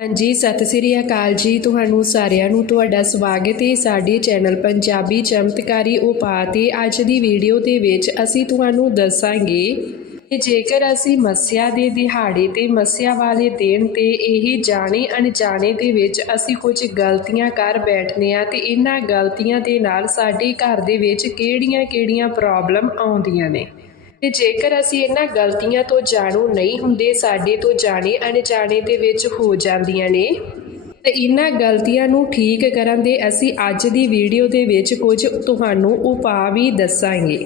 ਹਾਂਜੀ, ਸਤਿ ਸ੍ਰੀ ਅਕਾਲ ਜੀ। ਤੁਹਾਨੂੰ ਸਾਰਿਆਂ ਨੂੰ ਤੁਹਾਡਾ ਸਵਾਗਤ ਹੈ ਸਾਡੇ ਚੈਨਲ ਪੰਜਾਬੀ ਚਮਤਕਾਰੀ ਉਪਾਅ ਤੇ ਅੱਜ ਦੀ ਵੀਡੀਓ ਦੇ ਵਿੱਚ ਅਸੀਂ ਤੁਹਾਨੂੰ ਦੱਸਾਂਗੇ ਕਿ ਜੇਕਰ ਅਸੀਂ ਮੱਸਿਆ ਦੇ ਦਿਹਾੜੇ ਤੇ ਮੱਸਿਆ ਵਾਲੇ ਦਿਨ ਤੇ ਇਹ ਜਾਣੇ ਅਣਜਾਣੇ ਦੇ ਵਿੱਚ ਅਸੀਂ ਕੁਝ ਗਲਤੀਆਂ ਕਰ ਬੈਠਨੇ ਆ ਤੇ ਇਹਨਾਂ ਗਲਤੀਆਂ ਦੇ ਨਾਲ ਸਾਡੇ ਘਰ ਦੇ ਵਿੱਚ ਕਿਹੜੀਆਂ-ਕਿਹੜੀਆਂ ਪ੍ਰੋਬਲਮ ਆਉਂਦੀਆਂ ਨੇ। ਤੇ ਜੇਕਰ ਅਸੀਂ ਇਹਨਾਂ ਗਲਤੀਆਂ ਤੋਂ ਜਾਣੂ ਨਹੀਂ ਹੁੰਦੇ, ਸਾਡੇ ਤੋਂ ਜਾਣੇ ਅਣਜਾਣੇ ਦੇ ਵਿੱਚ ਹੋ ਜਾਂਦੀਆਂ ਨੇ। ਤੇ ਇਹਨਾਂ ਗਲਤੀਆਂ ਨੂੰ ਠੀਕ ਕਰਨ ਦੇ ਅਸੀਂ ਅੱਜ ਦੀ ਵੀਡੀਓ ਦੇ ਵਿੱਚ ਕੁਝ ਤੁਹਾਨੂੰ ਉਪਾਅ ਵੀ ਦੱਸਾਂਗੇ।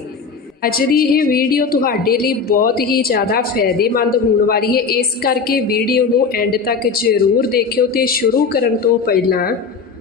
ਅੱਜ ਦੀ ਇਹ ਵੀਡੀਓ ਤੁਹਾਡੇ ਲਈ ਬਹੁਤ ਹੀ ਜ਼ਿਆਦਾ ਫਾਇਦੇਮੰਦ ਹੋਣ ਵਾਲੀ ਹੈ। ਇਸ ਕਰਕੇ ਵੀਡੀਓ ਨੂੰ ਐਂਡ ਤੱਕ ਜ਼ਰੂਰ ਦੇਖਿਓ ਤੇ ਸ਼ੁਰੂ ਕਰਨ ਤੋਂ ਪਹਿਲਾਂ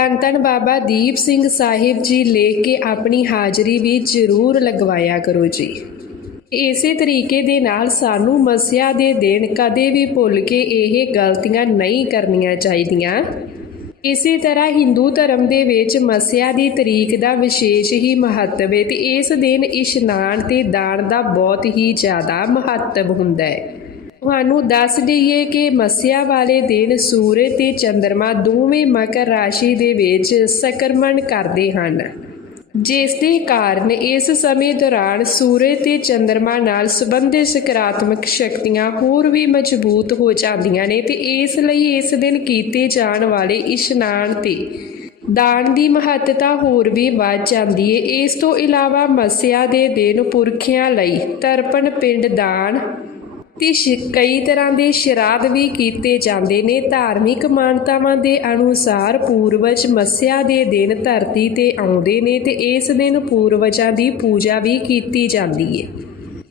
ਧੰਨ ਧੰਨ ਬਾਬਾ ਦੀਪ ਸਿੰਘ ਸਾਹਿਬ ਜੀ ਲਿਖ ਕੇ ਆਪਣੀ ਹਾਜ਼ਰੀ ਵੀ ਜ਼ਰੂਰ ਲਗਵਾਇਆ ਕਰੋ ਜੀ। ਇਸੇ ਤਰੀਕੇ ਦੇ ਨਾਲ ਸਾਨੂੰ ਮਸਿਆ ਦੇ ਦਿਨ ਕਦੇ ਵੀ ਭੁੱਲ ਕੇ ਇਹ ਗਲਤੀਆਂ ਨਹੀਂ ਕਰਨੀਆਂ ਚਾਹੀਦੀਆਂ। ਇਸੇ ਤਰ੍ਹਾਂ ਹਿੰਦੂ ਧਰਮ ਦੇ ਵਿੱਚ ਮਸਿਆ ਦੀ ਤਰੀਕ ਦਾ ਵਿਸ਼ੇਸ਼ ਹੀ ਮਹੱਤਵ ਹੈ ਤੇ ਇਸ ਦਿਨ ਇਸ਼ਨਾਨ ਤੇ ਦਾਨ ਦਾ ਬਹੁਤ ਹੀ ਜ਼ਿਆਦਾ ਮਹੱਤਵ ਹੁੰਦਾ ਹੈ। ਤੁਹਾਨੂੰ ਦੱਸ ਦਈਏ ਕਿ ਮੱਸਿਆ ਵਾਲੇ ਦਿਨ ਸੂਰਜ ਤੇ ਚੰ드ਰਮਾ ਦੋਵੇਂ ਮਕਰ ਰਾਸ਼ੀ ਦੇ ਵਿੱਚ ਸਕਰਮਣ ਕਰਦੇ ਹਨ। ਜਿਸ ਦੇ ਕਾਰਨ ਇਸ ਸਮੇਂ ਦੌਰਾਨ ਸੂਰਜ ਤੇ ਚੰ드ਰਮਾ ਨਾਲ ਸੰਬੰਧਿਤ ਸਕਾਰਾਤਮਕ ਸ਼ਕਤੀਆਂ ਹੋਰ ਵੀ ਮਜ਼ਬੂਤ ਹੋ ਜਾਂਦੀਆਂ ਨੇ ਤੇ ਇਸ ਲਈ ਇਸ ਦਿਨ ਕੀਤੇ ਜਾਣ ਵਾਲੇ ਇਸ਼ਨਾਨ ਤੇ ਦਾਨ ਦੀ ਮਹੱਤਤਾ ਹੋਰ ਵੀ ਵੱਧ ਜਾਂਦੀ ਹੈ ਇਸ ਤੋਂ ਇਲਾਵਾ ਮੱਸਿਆ ਦੇ ਦਿਨ ਪੁਰਖਿਆਂ ਲਈ ਤਰਪਣ ਪਿੰਡ ਦਾਨ ਤੇ ਸ਼- ਕਈ ਤਰ੍ਹਾਂ ਦੇ ਸ਼ਰਾਧ ਵੀ ਕੀਤੇ ਜਾਂਦੇ ਨੇ। ਧਾਰਮਿਕ ਮਾਨਤਾਵਾਂ ਦੇ ਅਨੁਸਾਰ ਪੂਰਵਜ ਮੱਸਿਆ ਦੇ ਦਿਨ ਧਰਤੀ ਤੇ ਆਉਂਦੇ ਨੇ ਤੇ ਇਸ ਦਿਨ ਪੂਰਵਜਾਂ ਦੀ ਪੂਜਾ ਵੀ ਕੀਤੀ ਜਾਂਦੀ ਹੈ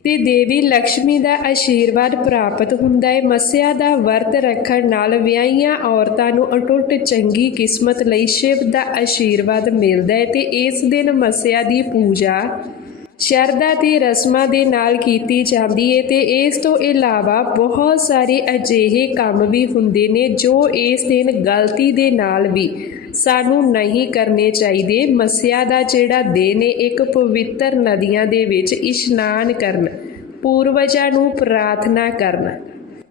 ਤੇ ਦੇਵੀ ਲక్ష్ਮੀ ਦਾ ਆਸ਼ੀਰਵਾਦ ਪ੍ਰਾਪਤ ਹੁੰਦਾ ਹੈ ਮੱਸਿਆ ਦਾ ਵਰਤ ਰੱਖਣ ਨਾਲ ਵਿਆਹੀਆਂ ਔਰਤਾਂ ਨੂੰ ਅਟੁੱਟ ਚੰਗੀ ਕਿਸਮਤ ਲਈ ਸ਼ਿਵ ਦਾ ਆਸ਼ੀਰਵਾਦ ਮਿਲਦਾ ਹੈ ਤੇ ਇਸ ਦਿਨ ਮੱਸਿਆ ਦੀ ਪੂਜਾ ਸ਼ਰਧਾ ਤੇ ਰਸਮਾਂ ਦੇ ਨਾਲ ਕੀਤੀ ਜਾਂਦੀ ਹੈ ਤੇ ਇਸ ਤੋਂ ਇਲਾਵਾ ਬਹੁਤ ਸਾਰੇ ਅਜਿਹੇ ਕੰਮ ਵੀ ਹੁੰਦੇ ਨੇ ਜੋ ਇਸ ਦਿਨ ਗਲਤੀ ਦੇ ਨਾਲ ਵੀ ਸਾਨੂੰ ਨਹੀਂ ਕਰਨੇ ਚਾਹੀਦੇ। ਮਸਿਆ ਦਾ ਜਿਹੜਾ ਦਿਨ ਹੈ ਇੱਕ ਪਵਿੱਤਰ ਨਦੀਆਂ ਦੇ ਵਿੱਚ ਇਸ਼ਨਾਨ ਕਰਨ, ਪੂਰਵਜਾਂ ਨੂੰ ਪ੍ਰਾਰਥਨਾ ਕਰਨ।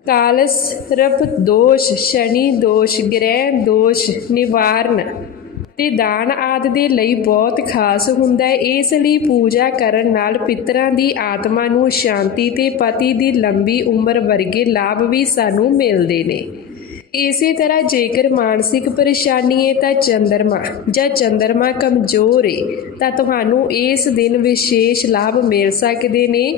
ਕਾਲਸ ਰਪ ਦੋਸ਼, ਸ਼ਨੀ ਦੋਸ਼, ਗ੍ਰਹਿ ਦੋਸ਼, ਨਿਵਾਰਨ। ਤੇ ਦਾਨ ਆਦਿ ਦੇ ਲਈ ਬਹੁਤ ਖਾਸ ਹੁੰਦਾ ਹੈ। ਇਸ ਲਈ ਪੂਜਾ ਕਰਨ ਨਾਲ ਪਿਤਰਾਂ ਦੀ ਆਤਮਾ ਨੂੰ ਸ਼ਾਂਤੀ ਤੇ ਪਤੀ ਦੀ ਲੰਬੀ ਉਮਰ ਵਰਗੇ ਲਾਭ ਵੀ ਸਾਨੂੰ ਮਿਲਦੇ ਨੇ। ਇਸੇ ਤਰ੍ਹਾਂ ਜੇਕਰ ਮਾਨਸਿਕ ਪਰੇਸ਼ਾਨੀ ਹੈ ਤਾਂ ਚੰਦਰਮਾ ਜਾਂ ਚੰਦਰਮਾ ਕਮਜ਼ੋਰ ਹੈ ਤਾਂ ਤੁਹਾਨੂੰ ਇਸ ਦਿਨ ਵਿਸ਼ੇਸ਼ ਲਾਭ ਮਿਲ ਸਕਦੇ ਨੇ।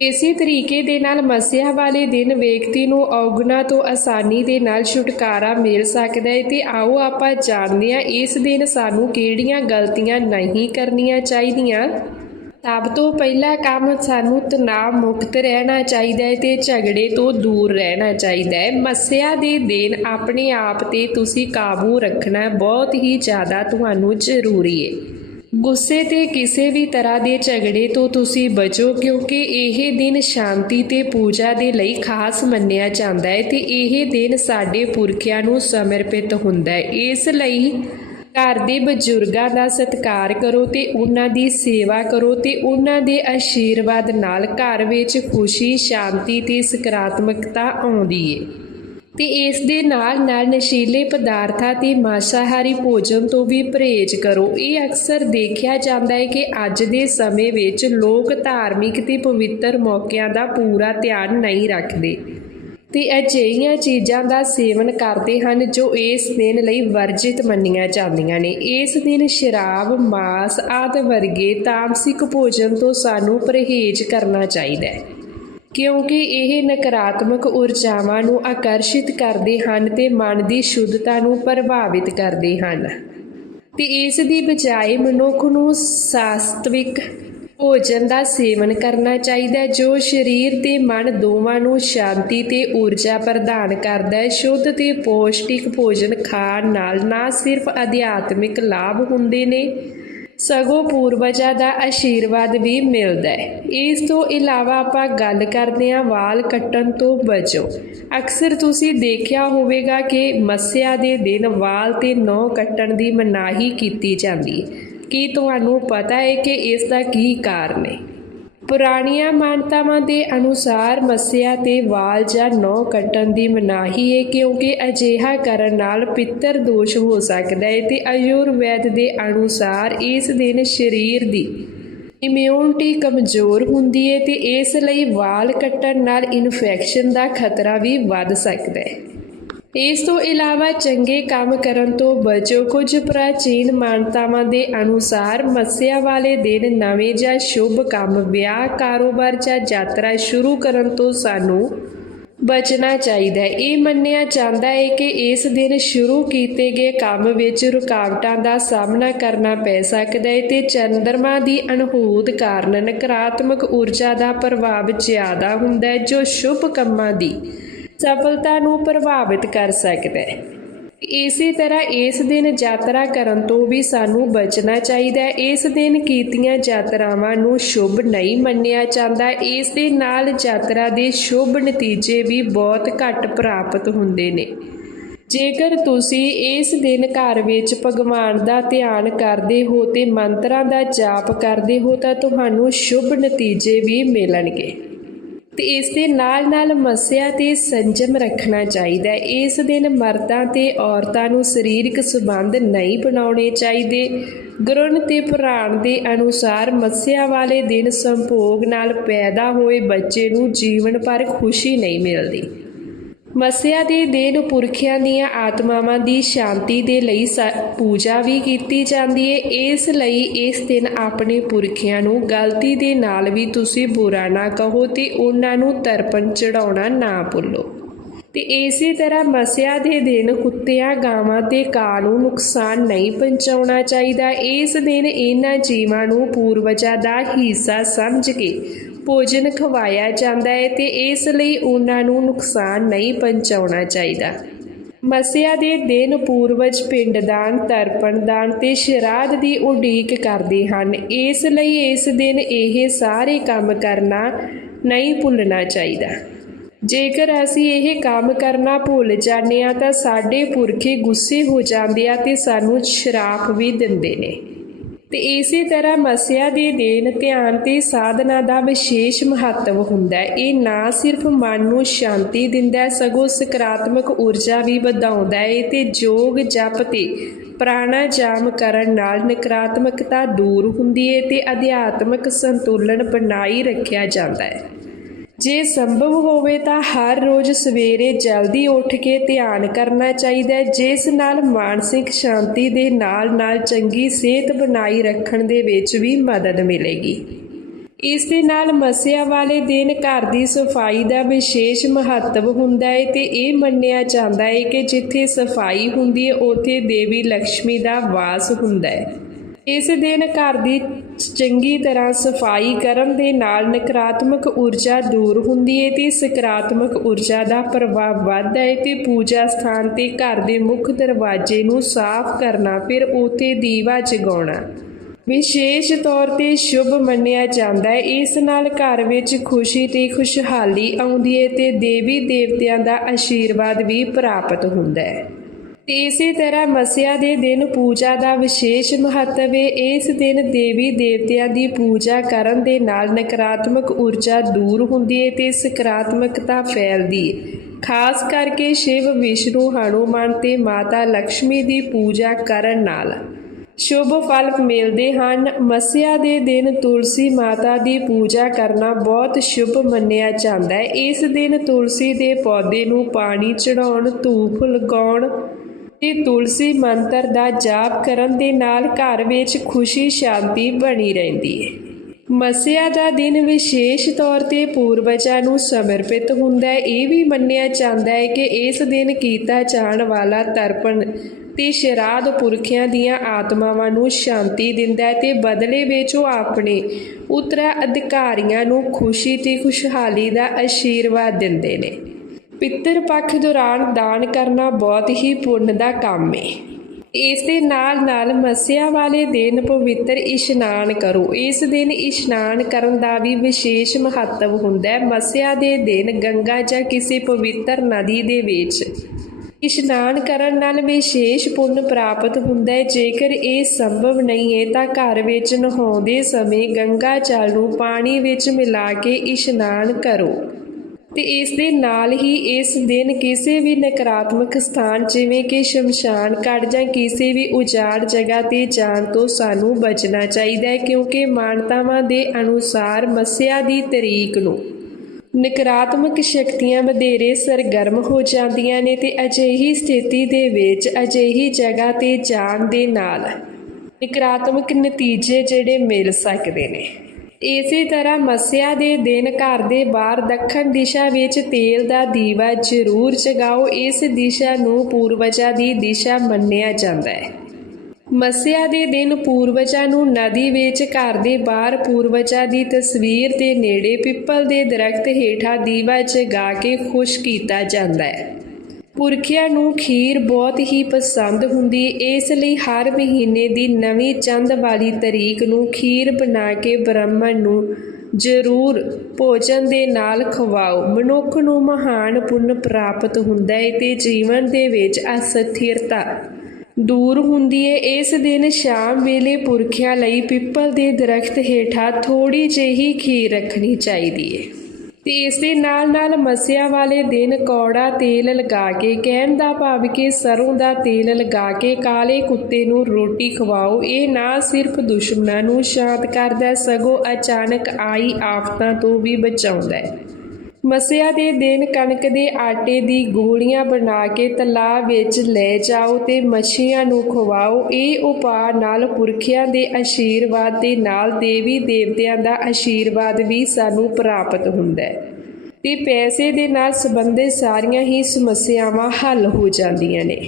ਇਸੇ ਤਰੀਕੇ ਦੇ ਨਾਲ ਮਸਿਆ ਵਾਲੇ ਦਿਨ ਵਿਅਕਤੀ ਨੂੰ ਔਗਣਾ ਤੋਂ ਆਸਾਨੀ ਦੇ ਨਾਲ ਛੁਟਕਾਰਾ ਮਿਲ ਸਕਦਾ ਹੈ ਤੇ ਆਓ ਆਪਾਂ ਜਾਣਦੇ ਹਾਂ ਇਸ ਦਿਨ ਸਾਨੂੰ ਕਿਹੜੀਆਂ ਗਲਤੀਆਂ ਨਹੀਂ ਕਰਨੀਆਂ ਚਾਹੀਦੀਆਂ। ਸਭ ਤੋਂ ਪਹਿਲਾ ਕੰਮ ਸਾਨੂੰ ਤਣਾਅ ਮੁਕਤ ਰਹਿਣਾ ਚਾਹੀਦਾ ਹੈ ਤੇ ਝਗੜੇ ਤੋਂ ਦੂਰ ਰਹਿਣਾ ਚਾਹੀਦਾ ਹੈ। ਮਸਿਆ ਦੇ ਦਿਨ ਆਪਣੇ ਆਪ ਤੇ ਤੁਸੀਂ ਕਾਬੂ ਰੱਖਣਾ ਬਹੁਤ ਹੀ ਜ਼ਿਆਦਾ ਤੁਹਾਨੂੰ ਜ਼ਰੂਰੀ ਹੈ। ਗੁੱਸੇ ਤੇ ਕਿਸੇ ਵੀ ਤਰ੍ਹਾਂ ਦੇ ਝਗੜੇ ਤੋਂ ਤੁਸੀਂ ਬਚੋ, ਕਿਉਂਕਿ ਇਹ ਦਿਨ ਸ਼ਾਂਤੀ ਤੇ ਪੂਜਾ ਦੇ ਲਈ ਖਾਸ ਮੰਨਿਆ ਜਾਂਦਾ ਹੈ ਤੇ ਇਹ ਦਿਨ ਸਾਡੇ ਪੁਰਖਿਆਂ ਨੂੰ ਸਮਰਪਿਤ ਹੁੰਦਾ ਹੈ। ਇਸ ਲਈ ਘਰ ਦੇ ਬਜ਼ੁਰਗਾਂ ਦਾ ਸਤਿਕਾਰ ਕਰੋ ਤੇ ਉਹਨਾਂ ਦੀ ਸੇਵਾ ਕਰੋ ਤੇ ਉਹਨਾਂ ਦੇ ਆਸ਼ੀਰਵਾਦ ਨਾਲ ਘਰ ਵਿੱਚ ਖੁਸ਼ੀ, ਸ਼ਾਂਤੀ ਤੇ ਸਕਾਰਾਤਮਕਤਾ ਆਉਂਦੀ ਏ। ਤੇ ਇਸ ਦੇ ਨਾਲ ਨਾਲ ਨਸ਼ੀਲੇ ਪਦਾਰਥਾਂ ਤੇ ਮਾਸਾਹਾਰੀ ਭੋਜਨ ਤੋਂ ਵੀ ਪਰਹੇਜ਼ ਕਰੋ। ਇਹ ਅਕਸਰ ਦੇਖਿਆ ਜਾਂਦਾ ਹੈ ਕਿ ਅੱਜ ਦੇ ਸਮੇਂ ਵਿੱਚ ਲੋਕ ਧਾਰਮਿਕ ਤੇ ਪਵਿੱਤਰ ਮੌਕਿਆਂ ਦਾ ਪੂਰਾ ਧਿਆਨ ਨਹੀਂ ਰੱਖਦੇ। ਤੇ ਅਜਿਹੀਆਂ ਚੀਜ਼ਾਂ ਦਾ ਸੇਵਨ ਕਰਦੇ ਹਨ ਜੋ ਇਸ ਦਿਨ ਲਈ ਵਰਜਿਤ ਮੰਨੀਆਂ ਜਾਂਦੀਆਂ ਨੇ। ਇਸ ਦਿਨ ਸ਼ਰਾਬ, ਮਾਸ ਆਦਿ ਵਰਗੇ ਤਾਮਸਿਕ ਭੋਜਨ ਤੋਂ ਸਾਨੂੰ ਪਰਹੇਜ਼ ਕਰਨਾ ਚਾਹੀਦਾ ਹੈ। ਕਿਉਂਕਿ ਇਹ ਨਕਾਰਾਤਮਕ ਊਰਜਾਵਾਂ ਨੂੰ ਆਕਰਸ਼ਿਤ ਕਰਦੇ ਹਨ ਤੇ ਮਨ ਦੀ ਸ਼ੁੱਧਤਾ ਨੂੰ ਪ੍ਰਭਾਵਿਤ ਕਰਦੇ ਹਨ। ਤੇ ਇਸ ਦੀ ਬਜਾਏ ਮਨੁੱਖ ਨੂੰ ਸਾਸਤਵਿਕ ਭੋਜਨ ਦਾ ਸੇਵਨ ਕਰਨਾ ਚਾਹੀਦਾ ਹੈ, ਜੋ ਸਰੀਰ ਤੇ ਮਨ ਦੋਵਾਂ ਨੂੰ ਸ਼ਾਂਤੀ ਤੇ ਊਰਜਾ ਪ੍ਰਦਾਨ ਕਰਦਾ ਹੈ। ਸ਼ੁੱਧ ਤੇ ਪੌਸ਼ਟਿਕ ਭੋਜਨ ਖਾਣ ਨਾਲ ਨਾ ਸਿਰਫ ਅਧਿਆਤਮਿਕ ਲਾਭ ਹੁੰਦੇ ਨੇ ਸਗੋਂ ਪੂਰਵਜਾਂ ਦਾ ਆਸ਼ੀਰਵਾਦ ਵੀ ਮਿਲਦਾ ਹੈ। ਇਸ ਤੋਂ ਇਲਾਵਾ ਆਪਾਂ ਗੱਲ ਕਰਦੇ ਹਾਂ ਵਾਲ ਕੱਟਣ ਤੋਂ ਬਚੋ ਅਕਸਰ ਤੁਸੀਂ ਦੇਖਿਆ ਹੋਵੇਗਾ ਕਿ ਮੱਸਿਆ ਦੇ ਦਿਨ ਵਾਲ ਤੇ ਨਹੁੰ ਕੱਟਣ ਦੀ ਮਨਾਹੀ ਕੀਤੀ ਜਾਂਦੀ ਹੈ। ਕੀ ਤੁਹਾਨੂੰ ਪਤਾ ਹੈ ਕਿ ਇਸ ਦਾ ਕੀ ਕਾਰਨ ਹੈ? ਪੁਰਾਣੀਆਂ ਮਾਨਤਾਵਾਂ ਦੇ ਅਨੁਸਾਰ ਮੱਸਿਆ ਤੇ ਵਾਲ ਜਾਂ ਨਹੁੰ ਕੱਟਣ ਦੀ ਮਨਾਹੀ ਹੈ ਕਿਉਂਕਿ ਅਜਿਹਾ ਕਰਨ ਨਾਲ ਪਿੱਤਰ ਦੋਸ਼ ਹੋ ਸਕਦਾ ਹੈ ਤੇ ਆਯੁਰਵੈਦ ਦੇ ਅਨੁਸਾਰ ਇਸ ਦਿਨ ਸਰੀਰ ਦੀ ਇਮਿਊਨਿਟੀ ਕਮਜ਼ੋਰ ਹੁੰਦੀ ਹੈ ਤੇ ਇਸ ਲਈ ਵਾਲ ਕੱਟਣ ਨਾਲ ਇਨਫੈਕਸ਼ਨ ਦਾ ਖਤਰਾ ਵੀ ਵੱਧ ਸਕਦਾ ਹੈ ਇਸ ਤੋਂ ਇਲਾਵਾ ਚੰਗੇ ਕੰਮ ਕਰਨ ਤੋਂ ਬਚੋ। ਕੁਝ ਪ੍ਰਾਚੀਨ ਮਾਨਤਾਵਾਂ ਦੇ ਅਨੁਸਾਰ ਮੱਸਿਆ ਵਾਲੇ ਦਿਨ ਨਵੇਂ ਜਾਂ ਸ਼ੁਭ ਕੰਮ, ਵਿਆਹ, ਕਾਰੋਬਾਰ ਜਾਂ ਯਾਤਰਾ ਸ਼ੁਰੂ ਕਰਨ ਤੋਂ ਸਾਨੂੰ ਬਚਣਾ ਚਾਹੀਦਾ ਹੈ। ਇਹ ਮੰਨਿਆ ਜਾਂਦਾ ਹੈ ਕਿ ਇਸ ਦਿਨ ਸ਼ੁਰੂ ਕੀਤੇ ਗਏ ਕੰਮ ਵਿੱਚ ਰੁਕਾਵਟਾਂ ਦਾ ਸਾਹਮਣਾ ਕਰਨਾ ਪੈ ਸਕਦਾ ਹੈ ਤੇ ਚੰਦਰਮਾ ਦੀ ਅਣਹੋਂਦ ਕਾਰਨ ਨਕਾਰਾਤਮਕ ਊਰਜਾ ਦਾ ਪ੍ਰਭਾਵ ਜ਼ਿਆਦਾ ਹੁੰਦਾ ਹੈ, ਜੋ ਸ਼ੁਭ ਕੰਮਾਂ ਦੀ ਸਫਲਤਾ ਨੂੰ ਪ੍ਰਭਾਵਿਤ ਕਰ ਸਕਦਾ। ਹੈ ਇਸੇ ਤਰ੍ਹਾਂ ਇਸ ਦਿਨ ਯਾਤਰਾ ਕਰਨ ਤੋਂ ਵੀ ਸਾਨੂੰ ਬਚਣਾ ਚਾਹੀਦਾ ਹੈ। ਇਸ ਦਿਨ ਕੀਤੀਆਂ ਯਾਤਰਾਵਾਂ ਨੂੰ ਸ਼ੁਭ ਨਹੀਂ ਮੰਨਿਆ ਜਾਂਦਾ। ਇਸ ਦੇ ਨਾਲ ਯਾਤਰਾ ਦੇ ਸ਼ੁਭ ਨਤੀਜੇ ਵੀ ਬਹੁਤ ਘੱਟ ਪ੍ਰਾਪਤ ਹੁੰਦੇ ਨੇ। ਜੇਕਰ ਤੁਸੀਂ ਇਸ ਦਿਨ ਘਰ ਵਿੱਚ ਭਗਵਾਨ ਦਾ ਧਿਆਨ ਕਰਦੇ ਹੋ ਤੇ ਮੰਤਰਾਂ ਦਾ ਜਾਪ ਕਰਦੇ ਹੋ ਤਾਂ ਤੁਹਾਨੂੰ ਸ਼ੁਭ ਨਤੀਜੇ ਵੀ ਮਿਲਣਗੇ। ਤੇ ਇਸ ਦੇ ਨਾਲ ਨਾਲ ਮੱਸਿਆ ਤੇ ਸੰਜਮ ਰੱਖਣਾ ਚਾਹੀਦਾ ਹੈ। ਇਸ ਦਿਨ ਮਰਦਾਂ ਤੇ ਔਰਤਾਂ ਨੂੰ ਸਰੀਰਕ ਸੰਬੰਧ ਨਹੀਂ ਬਣਾਉਣੇ ਚਾਹੀਦੇ। ਗੁਰਨ ਤੇ ਪੁਰਾਣ ਦੇ ਅਨੁਸਾਰ ਮੱਸਿਆ ਵਾਲੇ ਦਿਨ ਸੰਭੋਗ ਨਾਲ ਪੈਦਾ ਹੋਏ ਬੱਚੇ ਨੂੰ ਜੀਵਨ ਭਰ ਖੁਸ਼ੀ ਨਹੀਂ ਮਿਲਦੀ। ਮੱਸਿਆ ਦੇ ਦਿਨ ਪੁਰਖਿਆਂ ਦੀਆਂ ਆਤਮਾਵਾਂ ਦੀ ਸ਼ਾਂਤੀ ਦੇ ਲਈ ਸ- ਪੂਜਾ ਵੀ ਕੀਤੀ ਜਾਂਦੀ ਹੈ ਇਸ ਲਈ ਇਸ ਦਿਨ ਆਪਣੇ ਪੁਰਖਿਆਂ ਨੂੰ ਗਲਤੀ ਦੇ ਨਾਲ ਵੀ ਤੁਸੀਂ ਬੁਰਾ ਨਾ ਕਹੋ ਤੇ ਉਹਨਾਂ ਨੂੰ ਤਰਪਣ ਚੜਾਉਣਾ ਨਾ ਭੁੱਲੋ। ਤੇ ਇਸੇ ਤਰ੍ਹਾਂ ਮਸਿਆ ਦੇ ਦਿਨ ਕੁੱਤਿਆਂ ਗਾਵਾਂ ਤੇ ਕਾਂ ਨੂੰ ਨੁਕਸਾਨ ਨਹੀਂ ਪਹੁੰਚਾਉਣਾ ਚਾਹੀਦਾ। ਇਸ ਦਿਨ ਇਹਨਾਂ ਜੀਵਾਂ ਨੂੰ ਪੂਰਵਜਾਂ ਦਾ ਹਿੱਸਾ ਸਮਝ ਕੇ ਭੋਜਨ ਖਵਾਇਆ ਜਾਂਦਾ ਹੈ ਤੇ ਇਸ ਲਈ ਉਹਨਾਂ ਨੂੰ ਨੁਕਸਾਨ ਨਹੀਂ ਪਹੁੰਚਾਉਣਾ ਚਾਹੀਦਾ। ਮਸਿਆ ਦੇ ਦਿਨ ਪੂਰਵਜ ਪਿੰਡਦਾਨ ਤਰਪਣਦਾਨ ਤੇ ਸ਼ਰਾਧ ਦੀ ਉਡੀਕ ਕਰਦੇ ਹਨ। ਇਸ ਲਈ ਇਸ ਦਿਨ ਇਹ ਸਾਰੇ ਕੰਮ ਕਰਨਾ ਨਹੀਂ ਭੁੱਲਣਾ ਚਾਹੀਦਾ। ਜੇਕਰ ਅਸੀਂ ਇਹ ਕੰਮ ਕਰਨਾ ਭੁੱਲ ਜਾਂਦੇ ਆ ਤਾਂ ਸਾਡੇ ਪੁਰਖੇ ਗੁੱਸੇ ਹੋ ਜਾਂਦੇ ਆ ਤੇ ਸਾਨੂੰ ਸ਼ਰਾਪ ਵੀ ਦਿੰਦੇ ਨੇ। ਤੇ ਇਸੇ ਤਰ੍ਹਾਂ ਮਸਿਆ ਦੇ ਦਿਨ ਧਿਆਨ ਤੇ ਸਾਧਨਾ ਦਾ ਵਿਸ਼ੇਸ਼ ਮਹੱਤਵ ਹੁੰਦਾ ਹੈ। ਇਹ ਨਾ ਸਿਰਫ ਮਨ ਨੂੰ ਸ਼ਾਂਤੀ ਦਿੰਦਾ ਹੈ, ਸਗੋਂ ਸਕਾਰਾਤਮਕ ਊਰਜਾ ਵੀ ਵਧਾਉਂਦਾ ਹੈ ਤੇ ਯੋਗ ਜਪ ਤੇ ਪ੍ਰਾਣਾਯਾਮ ਕਰਨ ਨਾਲ ਨਕਾਰਾਤਮਕਤਾ ਦੂਰ ਹੁੰਦੀ ਹੈ ਤੇ ਅਧਿਆਤਮਕ ਸੰਤੁਲਨ ਬਣਾਈ ਰੱਖਿਆ ਜਾਂਦਾ ਹੈ। ਜੇ ਸੰਭਵ ਹੋਵੇ ਤਾਂ ਹਰ ਰੋਜ਼ ਸਵੇਰੇ ਜਲਦੀ ਉੱਠ ਕੇ ਧਿਆਨ ਕਰਨਾ ਚਾਹੀਦਾ ਹੈ, ਜਿਸ ਨਾਲ ਮਾਨਸਿਕ ਸ਼ਾਂਤੀ ਦੇ ਨਾਲ-ਨਾਲ ਚੰਗੀ ਸਿਹਤ ਬਣਾਈ ਰੱਖਣ ਦੇ ਵਿੱਚ ਵੀ ਮਦਦ ਮਿਲੇਗੀ। ਇਸ ਦੇ ਨਾਲ ਮਸਿਆ ਵਾਲੇ ਦਿਨ ਘਰ ਦੀ ਸਫ਼ਾਈ ਦਾ ਵਿਸ਼ੇਸ਼ ਮਹੱਤਵ ਹੁੰਦਾ ਹੈ ਤੇ ਇਹ ਮੰਨਿਆ ਜਾਂਦਾ ਹੈ ਕਿ ਜਿੱਥੇ ਸਫ਼ਾਈ ਹੁੰਦੀ ਹੈ, ਉੱਥੇ ਦੇਵੀ ਲక్ష్ਮੀ ਦਾ ਵਾਸ ਹੁੰਦਾ ਹੈ। ਇਸ ਦਿਨ ਘਰ ਦੀ ਚੰਗੀ ਤਰ੍ਹਾਂ ਸਫ਼ਾਈ ਕਰਨ ਦੇ ਨਾਲ ਨਕਾਰਾਤਮਕ ਊਰਜਾ ਦੂਰ ਹੁੰਦੀ ਹੈ ਤੇ ਸਕਾਰਾਤਮਕ ਊਰਜਾ ਦਾ ਪ੍ਰਭਾਵ ਵੱਧਦਾ ਹੈ ਤੇ ਪੂਜਾ ਸਥਾਨ ਤੇ ਘਰ ਦੇ ਮੁੱਖ ਦਰਵਾਜ਼ੇ ਨੂੰ ਸਾਫ਼ ਕਰਨਾ ਫਿਰ ਉੱਥੇ ਦੀਵਾ ਜਗਾਉਣਾ। ਵਿਸ਼ੇਸ਼ ਤੌਰ ਤੇ ਸ਼ੁਭ ਮੰਨਿਆ ਜਾਂਦਾ ਹੈ ਇਸ ਨਾਲ ਘਰ ਵਿੱਚ ਖੁਸ਼ੀ ਤੇ ਖੁਸ਼ਹਾਲੀ ਆਉਂਦੀ ਹੈ ਤੇ ਦੇਵੀ ਦੇਵਤਿਆਂ ਦਾ ਆਸ਼ੀਰਵਾਦ ਵੀ ਪ੍ਰਾਪਤ ਹੁੰਦਾ ਹੈ ਤੇ ਇਸੇ ਤਰ੍ਹਾਂ ਮਸਿਆ ਦੇ ਦਿਨ ਪੂਜਾ ਦਾ ਵਿਸ਼ੇਸ਼ ਮਹੱਤਵ ਹੈ ਇਸ ਦਿਨ ਦੇਵੀ ਦੇਵਤਿਆਂ ਦੀ ਪੂਜਾ ਕਰਨ ਦੇ ਨਾਲ ਨਕਾਰਾਤਮਕ ਊਰਜਾ ਦੂਰ ਹੁੰਦੀ ਹੈ ਤੇ ਸਕਾਰਾਤਮਕਤਾ ਫੈਲਦੀ ਹੈ ਖਾਸ ਕਰਕੇ ਸ਼ਿਵ, ਵਿਸ਼ਨੂੰ, ਹਨੂਮਾਨ ਤੇ ਮਾਤਾ ਲక్ష్ਮੀ ਦੀ ਪੂਜਾ ਕਰਨ ਨਾਲ। ਸ਼ੁਭ ਫਲ ਮਿਲਦੇ ਹਨ। ਮਸਿਆ ਦੇ ਦਿਨ ਤੁਲਸੀ ਮਾਤਾ ਦੀ ਪੂਜਾ ਕਰਨਾ ਬਹੁਤ ਸ਼ੁਭ ਮੰਨਿਆ ਜਾਂਦਾ ਹੈ ਇਸ ਦਿਨ ਤੁਲਸੀ ਦੇ ਪੌਦੇ ਨੂੰ ਪਾਣੀ ਚੜਾਉਣ ਧੂਪ ਲਗਾਉਣ ਤੇ ਤੁਲਸੀ ਮੰਤਰ ਦਾ ਜਾਪ ਕਰਨ ਦੇ ਨਾਲ ਘਰ ਵਿੱਚ ਖੁਸ਼ੀ, ਸ਼ਾਂਤੀ ਬਣੀ ਰਹਿੰਦੀ ਹੈ। ਮਸਿਆ ਦਾ ਦਿਨ ਵਿਸ਼ੇਸ਼ ਤੌਰ ਤੇ ਪੂਰਵਜਾਂ ਨੂੰ ਸਮਰਪਿਤ ਹੁੰਦਾ ਹੈ। ਇਹ ਵੀ ਮੰਨਿਆ ਜਾਂਦਾ ਹੈ ਕਿ ਇਸ ਦਿਨ ਕੀਤਾ ਜਾਣ ਵਾਲਾ ਤਰਪਣ ਤੇ ਸ਼ਰਾਧ ਪੁਰਖਿਆਂ ਦੀਆਂ ਆਤਮਾਵਾਂ ਨੂੰ ਸ਼ਾਂਤੀ ਦਿੰਦਾ ਹੈ ਤੇ ਬਦਲੇ ਵਿੱਚ ਉਹ ਆਪਣੇ ਉਤਰਾ ਅਧਿਕਾਰੀਆਂ ਨੂੰ ਖੁਸ਼ੀ ਤੇ ਖੁਸ਼ਹਾਲੀ ਦਾ ਆਸ਼ੀਰਵਾਦ ਦਿੰਦੇ ਨੇ। ਪਿੱਤਰ ਪੱਖ ਦੌਰਾਨ ਦਾਨ ਕਰਨਾ ਬਹੁਤ ਹੀ ਪੁੰਨ ਦਾ ਕੰਮ ਹੈ ਇਸ ਦੇ ਨਾਲ ਨਾਲ ਮੱਸਿਆ ਵਾਲੇ ਦਿਨ ਪਵਿੱਤਰ ਇਸ਼ਨਾਨ ਕਰੋ। ਇਸ ਦਿਨ ਇਸ਼ਨਾਨ ਕਰਨ ਦਾ ਵੀ ਵਿਸ਼ੇਸ਼ ਮਹੱਤਵ ਹੁੰਦਾ ਹੈ। ਮੱਸਿਆ ਦੇ ਦਿਨ ਗੰਗਾ ਜਾਂ ਕਿਸੇ ਪਵਿੱਤਰ ਨਦੀ ਦੇ ਵਿੱਚ ਇਸ਼ਨਾਨ ਕਰਨ ਨਾਲ ਵਿਸ਼ੇਸ਼ ਪੁੰਨ ਪ੍ਰਾਪਤ ਹੁੰਦਾ ਹੈ। ਜੇਕਰ ਇਹ ਸੰਭਵ ਨਹੀਂ ਹੈ ਤਾਂ ਘਰ ਵਿੱਚ ਨਹਾਉਂਦੇ ਸਮੇਂ ਗੰਗਾ ਜਲ ਨੂੰ ਪਾਣੀ ਵਿੱਚ ਮਿਲਾ ਕੇ ਇਸ਼ਨਾਨ ਕਰੋ। ਤੇ ਇਸ ਦੇ ਨਾਲ ਹੀ ਇਸ ਦਿਨ ਕਿਸੇ ਵੀ ਨਕਾਰਾਤਮਕ ਸਥਾਨ, ਜਿਵੇਂ ਕਿ ਸ਼ਮਸ਼ਾਨ ਘਾਟ ਜਾਂ ਕਿਸੇ ਵੀ ਉਜਾੜ ਜਗ੍ਹਾ ਤੇ ਜਾਣ ਤੋਂ ਸਾਨੂੰ ਬਚਣਾ ਚਾਹੀਦਾ ਹੈ, ਕਿਉਂਕਿ ਮਾਨਤਾਵਾਂ ਦੇ ਅਨੁਸਾਰ ਮੱਸਿਆ ਦੀ ਤਰੀਕ ਨੂੰ ਨਕਾਰਾਤਮਕ ਸ਼ਕਤੀਆਂ ਵਧੇਰੇ ਸਰਗਰਮ ਹੋ ਜਾਂਦੀਆਂ ਨੇ ਤੇ ਅਜਿਹੀ ਸਥਿਤੀ ਦੇ ਵਿੱਚ ਅਜਿਹੀ ਜਗ੍ਹਾ ਤੇ ਜਾਣ ਦੇ ਨਾਲ ਨਕਾਰਾਤਮਕ ਨਤੀਜੇ ਜਿਹੜੇ ਮਿਲ ਸਕਦੇ ਨੇ। ਇਸੇ ਤਰ੍ਹਾਂ ਮੱਸਿਆ ਦੇ ਦਿਨ ਘਰ ਦੇ ਬਾਹਰ ਦੱਖਣ ਦਿਸ਼ਾ ਵਿੱਚ ਤੇਲ ਦਾ ਦੀਵਾ ਜ਼ਰੂਰ ਜਗਾਓ। ਇਸ ਦਿਸ਼ਾ ਨੂੰ ਪੂਰਵਜਾ ਦੀ ਦਿਸ਼ਾ ਮੰਨਿਆ ਜਾਂਦਾ ਹੈ। ਮੱਸਿਆ ਦੇ ਦਿਨ ਪੂਰਵਜਾਂ ਨੂੰ ਨਦੀ ਵਿੱਚ ਘਰ ਦੇ ਬਾਹਰ ਪੂਰਵਜਾਂ ਦੀ ਤਸਵੀਰ ਦੇ ਨੇੜੇ ਪਿੱਪਲ ਦੇ ਦਰਖਤ ਹੇਠਾਂ ਦੀਵਾ ਜਗਾ ਕੇ ਖੁਸ਼ ਕੀਤਾ ਜਾਂਦਾ ਹੈ। ਪੁਰਖਿਆਂ ਨੂੰ ਖੀਰ ਬਹੁਤ ਹੀ ਪਸੰਦ ਹੁੰਦੀ, ਇਸ ਲਈ ਹਰ ਮਹੀਨੇ ਦੀ ਨਵੀਂ ਚੰਦ ਵਾਲੀ ਤਰੀਕ ਨੂੰ ਖੀਰ ਬਣਾ ਕੇ ਬ੍ਰਾਹਮਣ ਨੂੰ ਜ਼ਰੂਰ ਭੋਜਨ ਦੇ ਨਾਲ ਖਵਾਓ। ਮਨੁੱਖ ਨੂੰ ਮਹਾਨ ਪੁੰਨ ਪ੍ਰਾਪਤ ਹੁੰਦਾ ਹੈ ਤੇ ਜੀਵਨ ਦੇ ਵਿੱਚ ਅਸਥਿਰਤਾ ਦੂਰ ਹੁੰਦੀ ਹੈ। ਇਸ ਦਿਨ ਸ਼ਾਮ ਵੇਲੇ ਪੁਰਖਿਆਂ ਲਈ ਪਿੱਪਲ ਦੇ ਦਰਖਤ ਹੇਠਾਂ ਥੋੜੀ ਜਿਹੀ ਖੀਰ ਰੱਖਣੀ ਚਾਹੀਦੀ ਹੈ। ਤੇ ਇਸ ਦੇ ਨਾਲ ਨਾਲ ਮੱਸਿਆ ਵਾਲੇ ਦਿਨ ਕੌੜਾ ਤੇਲ ਲਗਾ ਕੇ, ਕਹਿਣ ਦਾ ਭਾਵ ਕਿ ਸਰੋਂ ਦਾ ਤੇਲ ਲਗਾ ਕੇ ਕਾਲੇ ਕੁੱਤੇ ਨੂੰ ਰੋਟੀ ਖਵਾਓ, ਇਹ ਨਾ ਸਿਰਫ ਦੁਸ਼ਮਣਾਂ ਨੂੰ ਸ਼ਾਂਤ ਕਰਦਾ, ਸਗੋਂ ਅਚਾਨਕ ਆਈ ਆਫਤਾਂ ਤੋਂ ਵੀ ਬਚਾਉਂਦਾ ਹੈ। ਮੱਸਿਆ ਦੇ ਦਿਨ ਕਣਕ ਦੇ ਆਟੇ ਦੀ ਗੋਲੀਆਂ ਬਣਾ ਕੇ ਤਲਾਬ ਵਿੱਚ ਲੈ ਜਾਓ ਤੇ ਮੱਛੀਆਂ ਨੂੰ ਖਵਾਓ। ਇਹ ਉਪਾਅ ਨਾਲ ਪੁਰਖਿਆਂ ਦੇ ਆਸ਼ੀਰਵਾਦ ਦੇ ਨਾਲ ਦੇਵੀ ਦੇਵਤਿਆਂ ਦਾ ਆਸ਼ੀਰਵਾਦ ਵੀ ਸਾਨੂੰ ਪ੍ਰਾਪਤ ਹੁੰਦਾ ਹੈ। ਤੇ ਪੈਸੇ ਦੇ ਨਾਲ ਸੰਬੰਧਿਤ ਸਾਰੀਆਂ ਹੀ ਸਮੱਸਿਆਵਾਂ ਹੱਲ ਹੋ ਜਾਂਦੀਆਂ ਨੇ।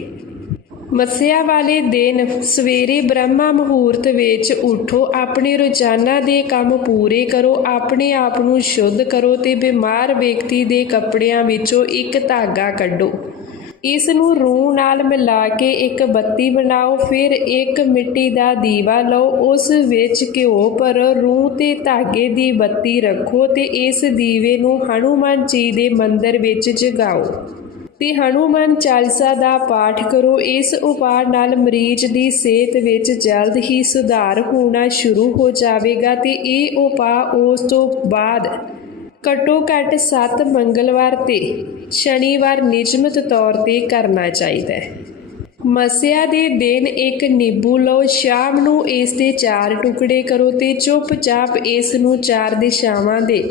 ਮੱਸਿਆ ਵਾਲੇ ਦਿਨ ਸਵੇਰੇ ਬ੍ਰਹਮਾ ਮੁਹੂਰਤ ਵਿੱਚ ਉਠੋ, ਆਪਣੇ ਰੋਜ਼ਾਨਾ ਦੇ ਕੰਮ ਪੂਰੇ ਕਰੋ, ਆਪਣੇ ਆਪ ਨੂੰ ਸ਼ੁੱਧ ਕਰੋ ਤੇ ਬਿਮਾਰ ਵਿਅਕਤੀ ਦੇ ਕੱਪੜਿਆਂ ਵਿੱਚੋਂ ਇੱਕ ਧਾਗਾ ਕੱਢੋ। ਇਸ ਨੂੰ ਰੂਹ ਨਾਲ ਮਿਲਾ ਕੇ ਇੱਕ ਬੱਤੀ ਬਣਾਓ, ਫਿਰ ਇੱਕ ਮਿੱਟੀ ਦਾ ਦੀਵਾ ਲਓ, ਉਸ ਵਿੱਚ ਘਿਓ ਭਰੋ, ਰੂਹ ਤੇ ਧਾਗੇ ਦੀ ਬੱਤੀ ਰੱਖੋ ਤੇ ਇਸ ਦੀਵੇ ਨੂੰ ਹਨੂਮਾਨ ਜੀ ਦੇ ਮੰਦਿਰ ਵਿੱਚ ਜਗਾਓ। ਤੇ ਹਨੂਮਾਨ ਚਾਲੀਸਾ ਦਾ ਪਾਠ ਕਰੋ। ਇਸ ਉਪਾਅ ਨਾਲ ਮਰੀਜ਼ ਦੀ ਸਿਹਤ ਵਿੱਚ ਜਲਦ ਹੀ ਸੁਧਾਰ ਹੋਣਾ ਸ਼ੁਰੂ ਹੋ ਜਾਵੇਗਾ ਤੇ ਇਹ ਉਪਾਅ ਉਸ ਤੋਂ ਬਾਅਦ ਘੱਟੋ ਘੱਟ 7 ਮੰਗਲਵਾਰ ਤੇ ਸ਼ਨੀਵਾਰ ਨਿਯਮਿਤ ਤੌਰ ਤੇ ਕਰਨਾ ਚਾਹੀਦਾ ਹੈ। ਮਸਿਆ ਦੇ ਦਿਨ ਇੱਕ ਨਿੰਬੂ ਲਓ, ਸ਼ਾਮ ਨੂੰ ਇਸ ਦੇ ਚਾਰ ਟੁਕੜੇ ਕਰੋ ਤੇ ਚੁੱਪਚਾਪ ਇਸ ਨੂੰ ਚਾਰ ਦਿਸ਼ਾਵਾਂ ਦੇ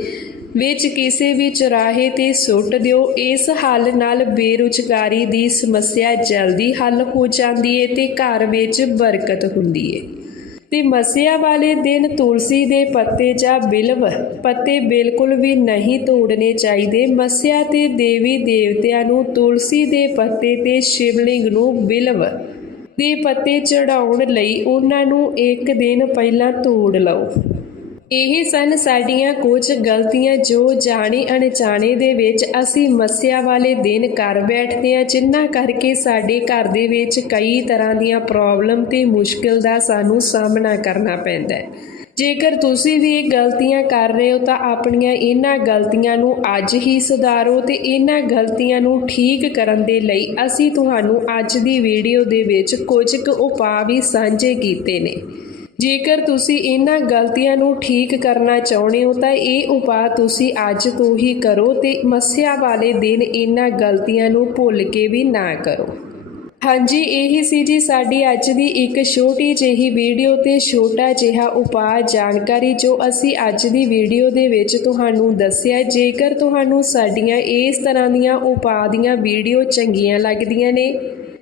ਵਿੱਚ ਕਿਸੇ ਵੀ ਚੁਰਾਹੇ ਤੇ ਸੁੱਟ ਦਿਓ। ਇਸ ਹੱਲ ਨਾਲ ਬੇਰੁਜ਼ਗਾਰੀ ਦੀ ਸਮੱਸਿਆ ਜਲਦੀ ਹੱਲ ਹੋ ਜਾਂਦੀ ਹੈ ਤੇ ਘਰ ਵਿੱਚ ਬਰਕਤ ਹੁੰਦੀ ਹੈ ਤੇ ਮਸਿਆ ਵਾਲੇ ਦਿਨ ਤੁਲਸੀ ਦੇ ਪੱਤੇ ਜਾਂ ਬਿਲਵ, ਪੱਤੇ ਬਿਲਕੁਲ ਵੀ ਨਹੀਂ ਤੋੜਨੇ ਚਾਹੀਦੇ। ਮਸਿਆ ਤੇ ਦੇਵੀ ਦੇਵਤਿਆਂ ਨੂੰ ਤੁਲਸੀ ਦੇ ਪੱਤੇ ਤੇ ਸ਼ਿਵਲਿੰਗ ਨੂੰ ਬਿਲਵ ਦੇ ਪੱਤੇ ਚੜਾਉਣ ਲਈ ਉਹਨਾਂ ਨੂੰ ਇੱਕ ਦਿਨ ਪਹਿਲਾਂ ਤੋੜ ਲਓ। ਇਹ ਸਨ ਸਾਡੀਆਂ ਕੁਝ ਗਲਤੀਆਂ ਜੋ ਜਾਣੇ ਅਣਜਾਣੇ ਦੇ ਵਿੱਚ ਅਸੀਂ ਮੱਸਿਆ ਵਾਲੇ ਦਿਨ ਕਰ ਬੈਠਦੇ ਹਾਂ, ਜਿੰਨਾ ਕਰਕੇ ਸਾਡੇ ਘਰ ਦੇ ਵਿੱਚ ਕਈ ਤਰ੍ਹਾਂ ਦੀਆਂ ਪ੍ਰੋਬਲਮ ਤੇ ਮੁਸ਼ਕਿਲ ਦਾ ਸਾਨੂੰ ਸਾਹਮਣਾ ਕਰਨਾ ਪੈਂਦਾ ਹੈ। ਜੇਕਰ ਤੁਸੀਂ ਵੀ ਇਹ ਗਲਤੀਆਂ ਕਰ ਰਹੇ ਹੋ ਤਾਂ ਆਪਣੀਆਂ ਇਹਨਾਂ ਗਲਤੀਆਂ ਨੂੰ ਅੱਜ ਹੀ ਸੁਧਾਰੋ ਤੇ ਇਹਨਾਂ ਗਲਤੀਆਂ ਨੂੰ ਠੀਕ ਕਰਨ ਦੇ ਲਈ ਅਸੀਂ ਤੁਹਾਨੂੰ ਅੱਜ ਦੀ ਵੀਡੀਓ ਦੇ ਵਿੱਚ ਕੁਝ ਕੁ ਉਪਾਅ ਵੀ ਸਾਂਝੇ ਕੀਤੇ ਨੇ। ਜੇਕਰ ਤੁਸੀਂ ਇਹਨਾਂ ਗਲਤੀਆਂ ਨੂੰ ਠੀਕ ਕਰਨਾ ਚਾਹੁੰਦੇ ਹੋ, ਤਾਂ ਇਹ ਉਪਾਅ ਤੁਸੀਂ ਅੱਜ ਤੋਂ ਹੀ ਕਰੋ ਤੇ ਮੱਸਿਆ ਵਾਲੇ ਦਿਨ ਇਹਨਾਂ ਗਲਤੀਆਂ ਨੂੰ ਭੁੱਲ ਕੇ ਵੀ ਨਾ ਕਰੋ। ਹਾਂਜੀ, ਇਹੀ ਸੀ ਜੀ ਸਾਡੀ ਅੱਜ ਦੀ ਇੱਕ ਛੋਟੀ ਜਿਹੀ ਵੀਡੀਓ ਤੇ ਛੋਟਾ ਜਿਹਾ ਉਪਾਅ ਜਾਣਕਾਰੀ ਜੋ ਅਸੀਂ ਅੱਜ ਦੀ ਵੀਡੀਓ ਦੇ ਵਿੱਚ ਤੁਹਾਨੂੰ ਦੱਸਿਆ। ਜੇਕਰ ਤੁਹਾਨੂੰ ਸਾਡੀਆਂ ਇਸ ਤਰ੍ਹਾਂ ਦੀਆਂ ਉਪਾਅ ਦੀਆਂ ਵੀਡੀਓ ਚੰਗੀਆਂ ਲੱਗਦੀਆਂ ਨੇ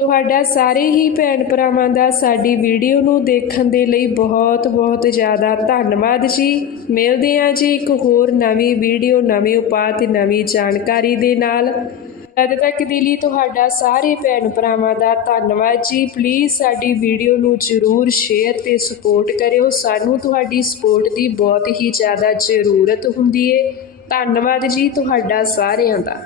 ਤੁਹਾਡਾ ਸਾਰੇ ਹੀ ਭੈਣ ਭਰਾਵਾਂ ਦਾ ਸਾਡੀ ਵੀਡੀਓ ਨੂੰ ਦੇਖਣ ਦੇ ਲਈ ਬਹੁਤ ਬਹੁਤ ਜ਼ਿਆਦਾ ਧੰਨਵਾਦ ਜੀ। ਮਿਲਦੇ ਹਾਂ ਜੀ ਇੱਕ ਹੋਰ ਨਵੀਂ ਵੀਡੀਓ, ਨਵੇਂ ਉਪਾਅ ਤੇ ਨਵੀਂ ਜਾਣਕਾਰੀ ਦੇ ਨਾਲ। ਤਦ ਤੱਕ ਦੇ ਲਈ ਤੁਹਾਡਾ ਸਾਰੇ ਭੈਣ ਭਰਾਵਾਂ ਦਾ ਧੰਨਵਾਦ ਜੀ। ਪਲੀਜ਼ ਸਾਡੀ ਵੀਡੀਓ ਨੂੰ ਜਰੂਰ ਸ਼ੇਅਰ ਤੇ ਸਪੋਰਟ ਕਰਿਓ। ਸਾਨੂੰ ਤੁਹਾਡੀ ਸਪੋਰਟ ਦੀ ਬਹੁਤ ਹੀ ਜ਼ਿਆਦਾ ਜ਼ਰੂਰਤ ਹੁੰਦੀ ਏ। ਧੰਨਵਾਦ ਜੀ ਤੁਹਾਡਾ ਸਾਰਿਆਂ ਦਾ।